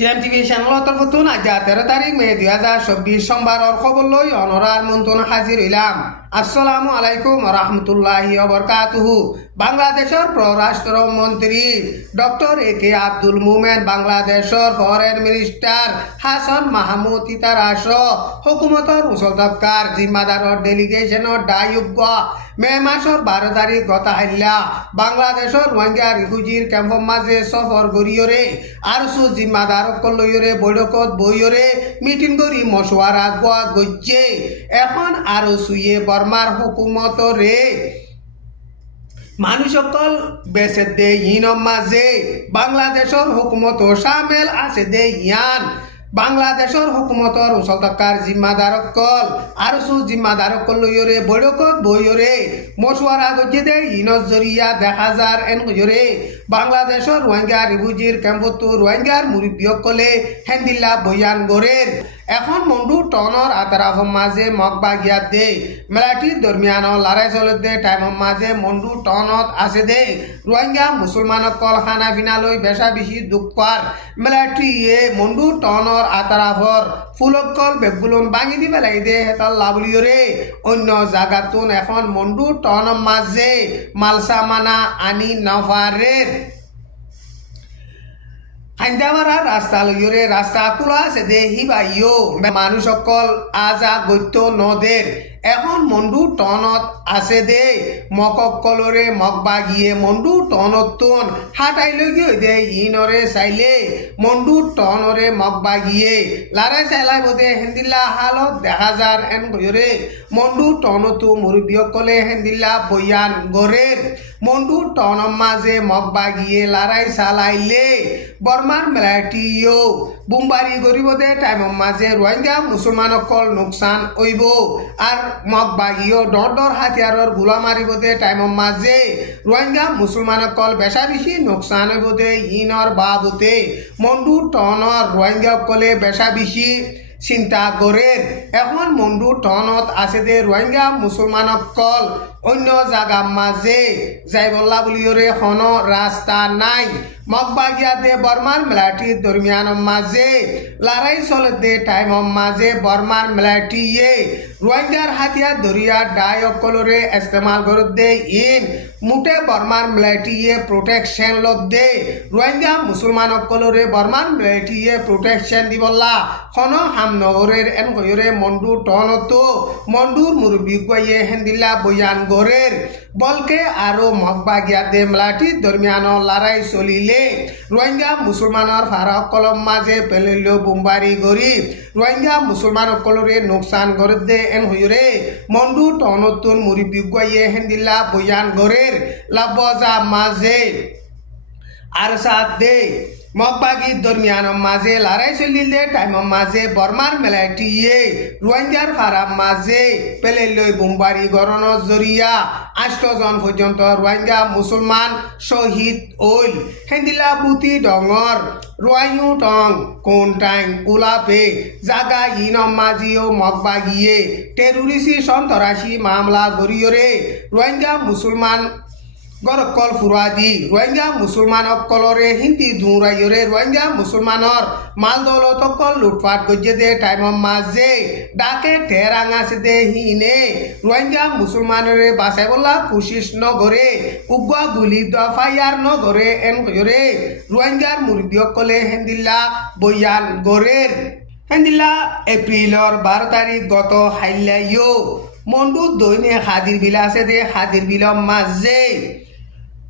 টিএমটিভি channel তরফতুন আজ 13 তারিখ মে 2024 সোমবারর খবর লই অনরার মন্তন হাজির হইলাম। আসসালামু আলাইকুম রহমতুল্লাহি ওয়াবারাকাতুহু। বাংলাদেশের পররাষ্ট্র মন্ত্রী ডক্টর একে আব্দুল মোমেন, বাংলাদেশের ফরেন মিনিস্টার হাসান মাহমুদ ইতারাস হুকুমতর উচল তবকার জিম্মাদারর ডেলিগেশনের দায়ুব্য মে মাসের 12 তারিখ গতা হাইলা বাংলাদেশের রোহিঙ্গা রিফিউজির ক্যাম্পর মাঝে সফর করিয়রে আর সু জিম্মাদারক লইয়রে বৈঠকত বইয়রে মিটিং করি মশওয়ারা গোয়া গজ্জে এখন আরো সুয়ে বর্মার হুকুমতরে মানুষ সকল বেসে দে ইনম মাঝে বাংলাদেশের হুকুমত সামেল আছে দে ইয়ান বাংলাদেশের হুকুমতর উচল তবকার জিম্মাদারকল আর সু জিম্মাদারকল লইয়রে বৈঠকত বইয়রে মশওয়ারা গজ্জে দে ইনর জরিয়া দেখা যার এন কইয়রে বাংলাদেশের রোহিঙ্গা রিফিউজির ক্যাম্পত রোহিঙ্গার মুরব্বীসকলে হেন্দিল্লা বয়ান গড়ের এখন মন্ডু টনর আতরাফর মাঝে মগবা গিয়াত দে মেলাটির দরমিয়ান লড়াই চলত দে টাইমর মাঝে মন্ডু টনত আছে দে রোহিঙ্গা মুসলমানসকল খানা পিনা লই বেশা বেশি দুঃখ পার মেলাটি মন্ডু টনর আতরাফর ফুলকল বেগুলন ভাঙি দি পেলাই দে হেতাল লাবলিয়রে অন্য জায়গাতুন এখন মন্ডু টনর মাঝে মালসামানা আনি নফারের হাইন্দাবারা রাস্তা লইয়রে রাস্তা খোলা আছে দে হিবাইও মানুষ সকল আজা গত্য নদের এখন মন্ডু টনত আছে দে মককলরে মগবা গিয়ে মন্ডু টনতন হাটাই লই গিয়ে দে ইনরে চাইলে মন্ডু টনরে মগবা গিয়ে লারে চাইলাই বোধে হেন্দিল্লা হালত দেখা যার এন গয়রে মন্ডু টনতো মুরব্বীসকলে হেন্দিল্লা বয়ান গড়ের মন্ডু টনর মাঝে মগবা গিয়ে লারাই চালাইলে বর্মার মেলাটিও বুমবারি গরিব দে টাইমর মাঝে রোহিঙ্গা মুসলমানসকল নোকসান হইব আর মগবাগিও ডর ডর হাতিয়ারর গুলা মারিব দে টাইমর মাঝে রোহিঙ্গা মুসলমানসকল বেশা বেশি নোকসান হইব দে ইনর বাবতে মন্ডু টনর রোহিঙ্গাসকলে বেশা বেশি চিন্তা করে এখন মন্ডু টনত আছে দে রোহিঙ্গা মুসলমানসকল অন্য জায়গা মাঝে যাইবল্লা বলিয়রে হন রাস্তা নাই মগবাগিয়াতে বর্মার মেলাটির দরমিয়ান মাঝে লড়াই চলে দে টাইমর মাঝে বর্মার মেলাটিয়ে রোহিঙ্গার হাতিয়ার দরিয়া ডায়কলরে ইস্তেমাল করে দে ইন মুটে বর্মার মেলাটিয়ে প্রোটেকশন লোক দে রোহিঙ্গা মুসলমানসকলরে বর্মার মেলাটিয়ে প্রোটেকশন দিবল্লা হন হামনগরের এন গয়রে মন্ডু টনতো মন্ডুর মুরব্বী গয়ে হেন্দিল্লা বয়ান গড়ের বলকে আরো মগবাগিয়াতে মেলাটির দরমিয়ান লড়াই চলিলে রোহিঙ্গা মুসলমানের ফারাক কলম মাঝে পেলিল বোমবারি গড়ি রোহিঙ্গা মুসলমানসকলরে নোকসান করে দে এন হইরে মন্ডু টনতুন মুরব্বী গয়ে হেন্দিল্লা বয়ান গড়ের লাবজা মাঝে আর সাথ দে মগবাগির দরমিয়ান মাঝে লড়াই চলিল দে টাইমর মাঝে বর্মার মেলাটিয়ে রোহিঙ্গার ফারাম মাঝে পেলেল বোমবারি গড়নের জরিয়া 8 জন পর্যন্ত রোহিঙ্গা মুসলমান শহীদ হইল হেন্দিলা বুতি ডঙর রোয়াইউ টং কোন টাইম উলাপে জাগা ইনম মাঝিও মগবাগিয়ে টেরোরিস্ট সন্ত্রাসী মামলা গড়িয়রে রোহিঙ্গা মুসলমান গরকল ফুরাদি রোহিঙ্গা মুসলমানসকলরে হিন্দি ধুরাইয়রে রোহিঙ্গা মুসলমানর মাল দৌলতকল লুটপাট গজ্জে দে টাইমর মাঝে ডাকে টেরাং আছে দে হিনে রোহিঙ্গা মুসলমানরে বাঁচাইবলা কোশিশ নগরে উগ্র গুলি ফায়ার নগরে এন কয়রে রোহিঙ্গার মুরব্বীসকলে হেন্দিল্লা বয়ান গড়ের হেন্দিল্লা এপ্রিলর 12 তারিখ গত হাইলাইও মন্ডু দৈনে হাজির বিলা আছে দে হাজির বিলম মাঝে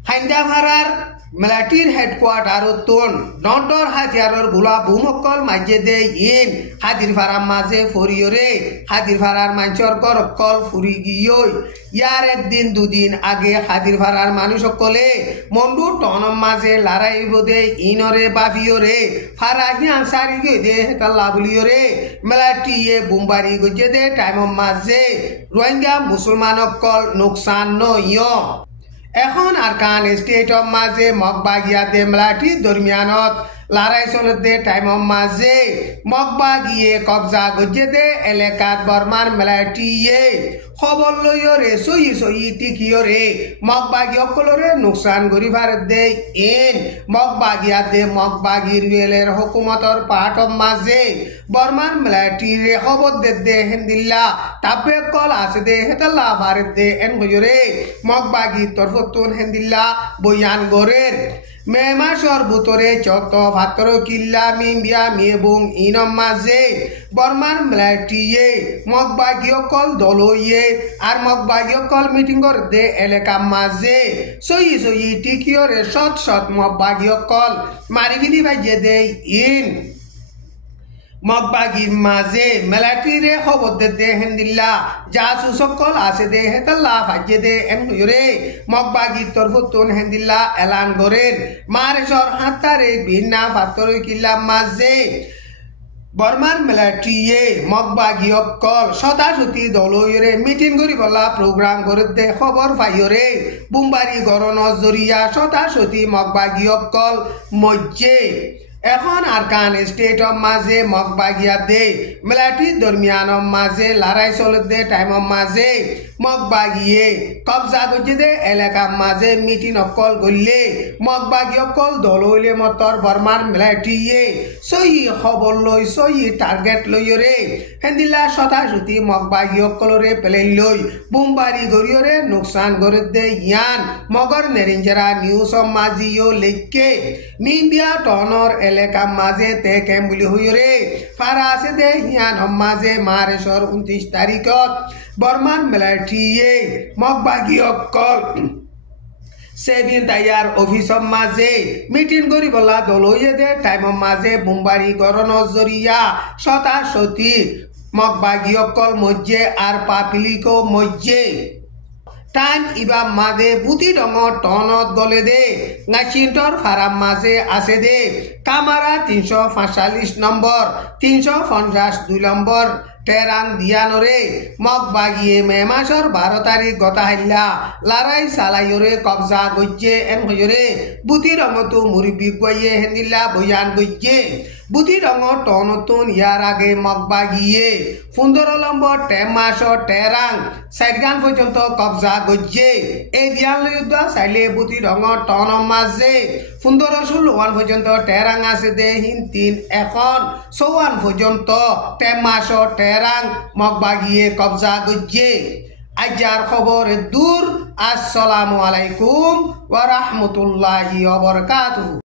হাইন্দাভারার মেলাটির হেডকোয়ার্টার তোন ডর হাতিয়ারর গুলা ভূমকল মাঝে দে ইন হাজির ফারার মাঝে ফরিয়রে হাজির ফারার মানুষের গরকল ফুরি গিয়ে ইয়ার একদিন দুদিন আগে হাজির ফারার মানুষ সকলে মন্ডু টনম মাঝে লড়াইব দে ইনরে বাফিয়রে ফারা হিয়ান সারি গিয়ে দে হেতাল্লা বলিয়রে মেলাটিয়ে বোমবারি গজে দে টাইমর মাঝে রোহিঙ্গা মুসলমানসকল নোকসান নয় এখন আরকান স্টেটর মাঝে মগবাগিয়াতে মেলাটির দরমিয়ানত লারাই চলতে টাইমর মাঝে মগবা গিয়ে কবজা গজ্জে দে এলাকাত বর্মার মেলাটিয়ে খবর লইয়রে সই টিকিয়রে মগবাগি অকলরে নুকসান গরিবার দে এন মগবাগিয়া দে মগবাগি রিয়েলের হুকুমতর পাঠম মাঝে বর্মার মেলাটিরে খবর দে হেন্দিল্লা তাপে কল আছে দে হেতাল্লা ভারত দে এন গজরে মগবাগি তরফতুন হেন্দিল্লা বয়ান গরের মেমাসর বুতরে চত ভাতর কিল্লা মিম্বিয়া মেবুং ইনম মাঝে বর্মার মেলাটিয়ে মগবাগি অকল দলইয়ে আর মগবাগি অকল মিটিং করে দে এলাকা মাঝে সই টিকিয়রে সৎ মগবাগি অকল মারি ফিলি বাজে দে ইন মগবাগির মাঝে মেলাটিরে খবর দে হেন্দিল্লা জাসু সকল আছে দে হেতাল্লা ভাজে দে এমরে মগবাগির তরফতুন হেন্দিল্লা এলান গরের মারেশর হাতারে ভিন্না ফাতর কিল্লা মাঝে বর্মার মেলাটিয়ে মগবাগি অকল শতাশতি দলইরে মিটিং করি বলা প্রোগ্রাম করে দে খবর পাইরে বুমবারি গরণ জরিয়া শতাশতি মগবাগি অকল মজ্জে এখন আরকান স্টেট মাঝে মগবাগিয়া দে মেলাটি দরমিয়ান মাঝে লড়াই চল দে টাইম মাঝে মগবাগিয়ে কবজা গজ্জে দে এলাকা মাঝে মিটিং অকল গলে মগবাগি অকল দলইলে মতর বর্মার মেলাটিয়ে সই খবর লই সই টার্গেট লইরে হেন্দিল্লা শতাশতি মগবাগি অকলরে পেলে লই বুমবারি গরিয়রে নুকসান করে দে ইয়ান মগর নেরিঞ্জরা নিউজ মাঝিও লেখকে মিম্বিয়া টনর এলাকা মাঝে তে কেম বুলি হইরে ফারা আছে দে হিয়ান মাঝে মারেশর 29 তারিখত বর্মার মেলাটিয়ে মগবাগি অকল সেভিন তাইয়ার অফিস মাঝে মিটিং করি বলা দলইয়ে দে টাইম মাঝে বুমবারি গরণ জরিয়া শতাশতি মগবাগি অকল মজ্জে আর পাপিলিকো মজ্জে টাইম ইবা মাঝে বুতি ডঙর টনত গলে দে নাচিন্টর ফারাম মাঝে আছে দে কামারা 345 নম্বর 352 নম্বর টেরাং দিয়ানরে মগবাগিয়ে মে মাসর 12 তারিখ গতা হাইলা লড়াই সালাইরে কবজা গজ্জে এন হইরে বুতি রঙতো মুরিবি গইয়ে হেন্দিল্লা বয়ান গজ্জে বুতি রঙ টনতুন ইয়ার আগে মগবাগিয়ে 15 নম্বর মাসর টেরাং সাইডগান পর্যন্ত কবজা গজ্জে এই দিয়ান লইদ সাইলে বুতি রঙ টন মাঝে 15-16 পর্যন্ত টেরাং আছে দে হিন 3 এখন 54 পর্যন্ত মাসর টেরাং মগবাগিয়ে কবজা গজ্জে আজার খবর দূর আসসালামু আলাইকুম ওয়া রাহমাতুল্লাহি ওয়া বারাকাতুহু।